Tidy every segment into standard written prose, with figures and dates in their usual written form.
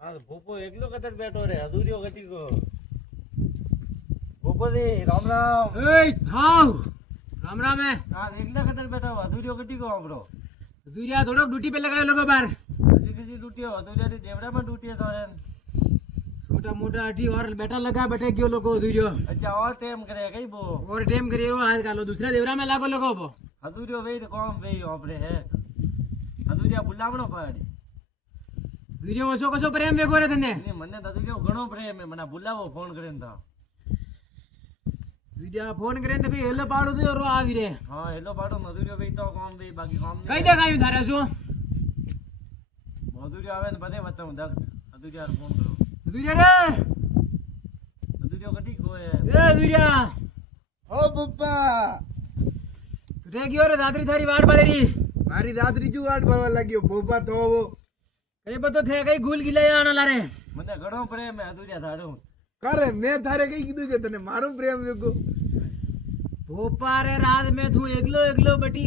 આ ભૂપો એકલો કતર બેઠો રે અધૂરિયો ગટી કો ભૂપો દી રામ રામ એ થાવ રામ રામ હે આ એકલા કતર બેઠો અધૂરિયો ગટી કો આપણો અધૂરિયા થોડો ડ્યુટી पे लगायो लोगो बार किसी डूटियो अधूरिया दी देवड़ा में डूटियो तो है छोटा मोटा अठी और बैठा लगा बैठे गयो लोगो अधूरियो अच्छा और टाइम करे कई बो और टाइम करियो आज कालो दूसरा देवरा में लागो लोगो बो अधूरियो वेई तो कौन वेई आपरे है अधूरिया बुलावणो पड़ी अधूरियो ओसो कसो प्रेम वेगो रे तने नहीं मने तो अधूरियो घणो प्रेम है मने बुलावो फोन करेन था अधूरिया फोन करे तो भी हेलो पाडो तो रो आवी रे हां हेलो पाडो अधूरियो वेई तो कौन वेई बाकी काम नहीं कई देखायो थारे सो अधूरियो आवे ने बदे बताऊं दक अधूरिया फोन करो अधूरिया रे अधूरियो गटी को है ए अधूरिया ओ पप्पा रे गयो रे दादरी थारी वाट बाळेरी मारी दादरी जू वाट बावा लाग्यो पप्पा तो वो कई बतो थे कई गुल गिलाया आना लारे मने घणो प्रेम है अधूरिया थाड़ो करे मैं थारे कई कीधु के तने मारो प्रेम वेगो भोपा रे रात में तू एकलो एकलो बटी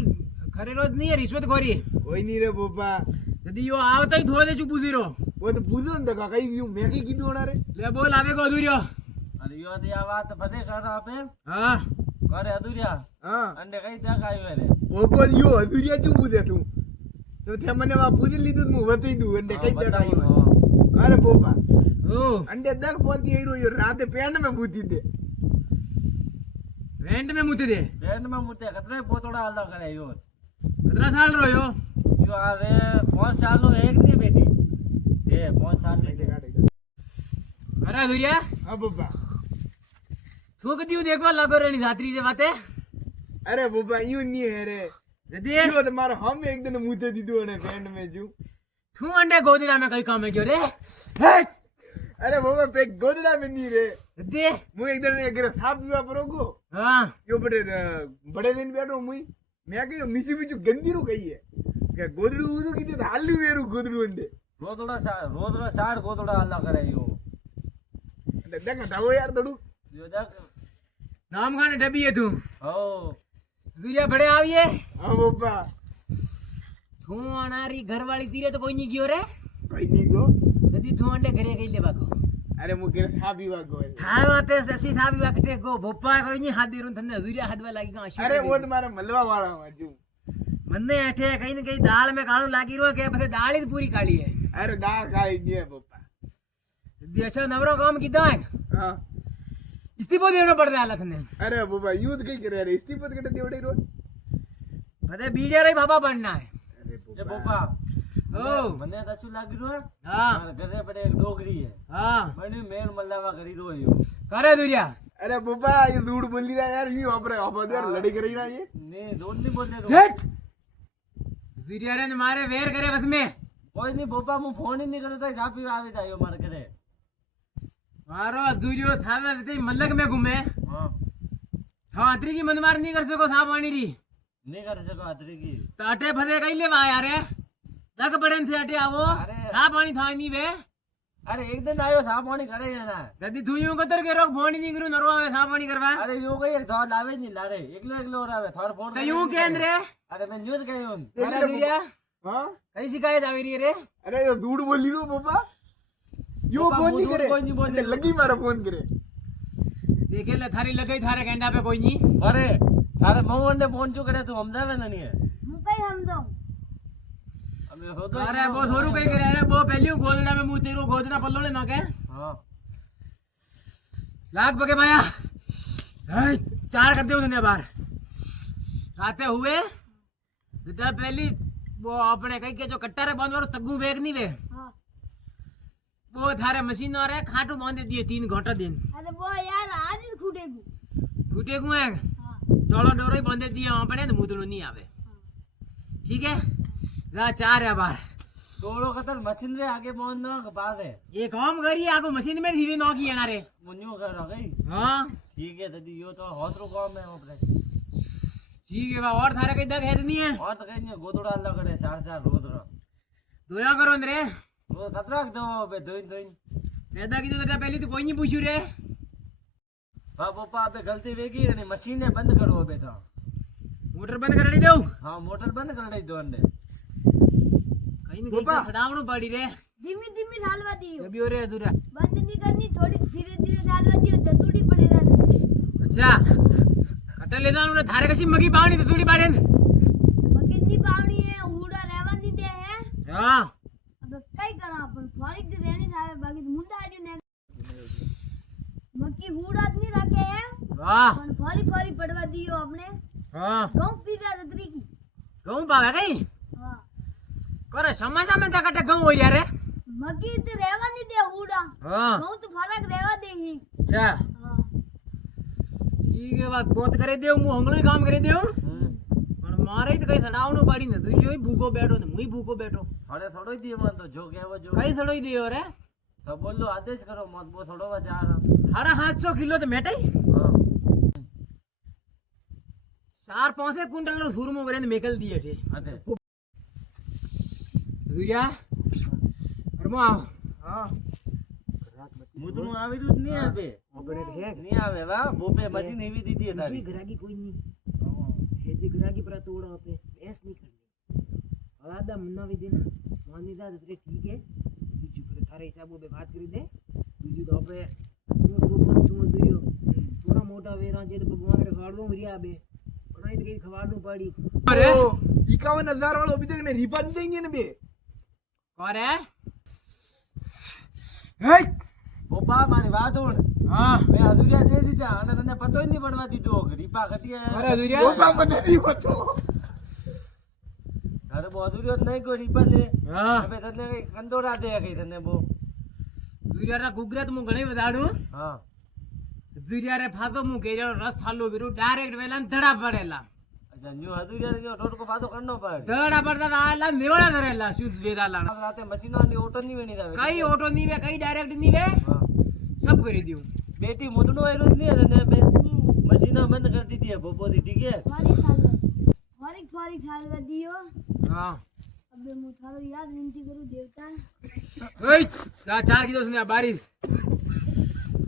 खरे रोज नहीं है रिश्वत खोरी कोई नहीं रे पप्पा यदि यो आवता ही थोड़े चुप दीरो वो तो पूछो न तो कई व्यू मैं कई कीधु होना रे ले बोल आवे को अधूरियो अरे यो दिया बात बदे कर आपे हां करे अधूरिया हां अंडे कई तक आयो रे ओ बोल यो अधूरिया चू पूछे तू तो थे मने वा पूछ लीधु मु वतई दू अंडे कई तक आयो अरे पप्पा ओ अंडे दक पोती आयो यो रात पेंड में पूछी दे रेंट में मुते दे ट्रेन में मुते कतरे पोतोड़ा अलग करे यो कितना साल रो यो यो आवे 5 साल नो एक नहीं बेटी ए 5 साल ले अरे अधूरिया हां पप्पा तू कदियो देखवा लागो रे नी जात्री रे बाते अरे पप्पा यूं नहीं है रे यदि यो तो मारो हम एक दिन मुते दीदो ने पेंड में जू तू अंडे गोदड़ा में कई काम है क्यों रे अरे पप्पा पे गोदड़ा में नहीं रे यदि मु एक दिन अगर साफ जुआ परोगो हां यो बड़े दिन बैठो मुई मैं कहियो मिसी बिचू गंदी रू कही है के गोदड़ू उदू कीते हालू वेरू गोदड़ू अंडे रोज रो साड़ गोतोड़ा अलग करे यो देख हटाओ यार दड़ू यो देख नाम खाने डबी है तू हो अधूरिया बड़े आविए हां पप्पा तू अनारी घरवाली तीरे तो कोई नहीं गयो रे कोई नहीं गो यदि तू अंडे घरे गई ले बाको अरे मु के खा पीवा गो थावाते ससी साबी वकटे को भोपा कोई नहीं हाथ देरुन थने अधूरिया हाथवा लागी गा अरे वो मारे मलवा वाला हूं मन्ने अठे कहीं न कहीं दाल में काळू लागी रो के बसे दाल ही पूरी काली है अरे दाल खाई दिए पप्पा देशो नवरो काम कीदा है हां इस्तीफो देनो पड़ता है हालत ने अरे पप्पा यूथ कई करे रे इस्तीफत कटे देवड़े रो बदे बीडिया रे बाबा बनना है अरे जे पोपा ओ मने दसु लागी रो हां मारे घरे पड़े एक डोगरी है हां बनी मेल मल्लावा करी रो यो करे अधूरिया अरे पप्पा ये दूड़ बोली ना यार ये अपने अपने लड़ी कर रही ना ये नहीं दोन नहीं बोलने दो देख अधूरिया रे ने मारे वेर करे बस में कोई नहीं पोपा मु फोन ही नहीं करो तो जापी आवे जायो मारे घरे मारो अधूरियो थावे ते मल्लक में घूमे हां हां अतरी की मनमार नहीं कर सको था पानी री नहीं कर सको अतरी की ताटे फसे कई ले वा यार तक पड़न थे अटे आवो अरे। था पानी था नहीं वे अरे एक दिन आयो सा पानी करे है ना यदि तू यूं कतर के रोक फोन नहीं करू नरवा में था पानी करवा अरे यो कई एक धौल आवे नहीं लारे एकलो एकलो और आवे थोर फोन तो यूं के अंदर अरे मैं न्यूज़ कही हूं अरे अधूरिया हां कई शिकायत आवी रही है रे अरे ये दूड़ बोली रो पप्पा यो पप्पा, फोन नहीं वो करे कोई नहीं बोले। लगी मारा फोन करे देखे ले थारी लगई थारे गेंडा पे कोई नहीं अरे थारे मोहन ने फोन जो करे तू समझावे ना नहीं है હું કઈ સમજાઉં अब ये होतो अरे वो थोरू कई करे अरे वो पहली गोदड़ा में मुंह तेरो गोदड़ा पल्लो ले ना के हां लाग बगे माया हाय चार कर दे उसने बार राते हुए बेटा पहली वो अपने कई के जो कट्टा रे बांध मारो तग्गू वेग नहीं वे હા वो थारे मशीन और खाटू बांध दिए 3 घंटा दिन અરે બો યાર આજ જ ખૂટે ગયું फूटे गुए હા डोलो डोरो ही बांध दिए वहां पड़े तो मुदलो नहीं आवे ठीक है रा चार है बार तोड़ो कतर मशीन रे आगे पहुंच ना पास है ये काम करी आगो मशीन में धीरे नौकी है ना रे मुन्यो कर रहा गई हाँ ठीक है दीदी यो तो होतरो काम है अपने ठीक है बा और थारे कई दग है तो नहीं है और तो कहीं नहीं गोदड़ा अलग करे चार चार रोज रो दोया करो अंदर वो कतरा दो बे दोइन दोइन पैदा की तो बेटा पहले तो कोई नहीं पूछू रे हां पापा अबे गलती वेगी नहीं मशीन बंद करो बेटा मोटर बंद कर दी दो हां मोटर बंद कर दई दो अंडे कहीं नहीं पापा। खड़ावणो पड़ी रे ધીમી ધીમી ઢાલવા દિયો જબી ઓરે અધૂરા બંધ નહીં કરની થોડી ધીરે ધીરે ઢાલવા દિયો જતુડી પડે ના અચ્છા કટે લેવાનું ને થારે કશી મગી પાવણી તો થોડી પાડે ને મગજની પાવણી હે ઉડા રહેવા નહીં દે હે હા अब कई करा अपन फौरी दे रहनी थावे बाकी मुंडा आडी ने मक्की हुड़ात नहीं रखे है વાહ पण फौरी फौरी पड़वा दियो अपने હા गौ पीगा रतरी की ઘઉં પાવે કઈ हां કરે સમસ્યા में તા કટે ઘઉં હોય રે मक्की तो रहवा नहीं दे हुड़ा હા गौ तो फरक रहवा दे ही અચ્છા हां ઠીક હે વાત બોત કરી દેવ હું હંગળું કામ કરી દેવ પણ મારે તો કઈ સડાવનું પાડી ને તું જોઈ ભૂકો બેઠો ને મુઈ ભૂકો બેઠો થોડે થોડો દી મન તો જો કેવો જો કઈ સડોઈ દેયો રે તો બોલો આદેશ કરો મત બો થોડો જા 750 કિલો તો મેટાઈ હા 4-5 ક્વિન્ટલ નો સુરમો વરેને મેકલ દીએ છે આતે દુરિયા અરમો આવ હા મુદનું આવી દૂધ નહીં આવે નહીં આવે વા બોપે મશીન એવી દીધી તારી ગ્રાહકી કોઈ નહીં હેજી ગ્રાહકી પર તોड़ा पे ऐस नहीं करनी आदा मुन्ना भी देना मानी दा तो ठीक है बीजू पर थारे हिसाबो पे बात કરી दे બીજું તો આપણે મોટું તું દુરિયો થોડા મોટા વેરા છે તો ભગવાન રે ખાડવો મરિયા બે પણ એ કઈ ખવાડનું પડી અરે 51,000 વાળો અભી તક ને રીપા જ દેંગે ને બે કરે હે બોપા મારી વાત ઉણ હા મેં અધૂરિયા દે દીધા અને તને પતો જ નહીં પડવા દીધો રીપા ઘટી અરે દુરિયા ઓપા મને નહીં પતો અરે બો અધૂરિયો જ નહીં કોઈ રીપા લે હા હવે તને કઈ કંદોરા દે કઈ તને બો દુરિયા ના ગુગરાત હું ઘણી વધાડું હા દુરિયા રે ફાતો હું કેરો રસ થાલો વિરુ ડાયરેક્ટ વેલા ધડા પડેલા અચ્છા ન્યુ અધૂરિયા જો ઠોડકો પાતો કરનો પડ ધડા પડતા આલા નિવાળા ધરેલા શુદ્ધ વેદાલા રાતે મશીનોની ઓટો નહીં વેણી આવે કઈ ઓટો ની વે કઈ ડાયરેક્ટ ની વે હા સબ કરી દઉં બેટી મુદનું આયલું જ નહીં તને બે મશીનો બંધ કરી દીધી બોપોથી ઠીક હે फौरी फौरी ढालवा दियो હા अबे मु थारो याद विनती करू देवता ઓય ચાર કીધો છે ને આ બારીશ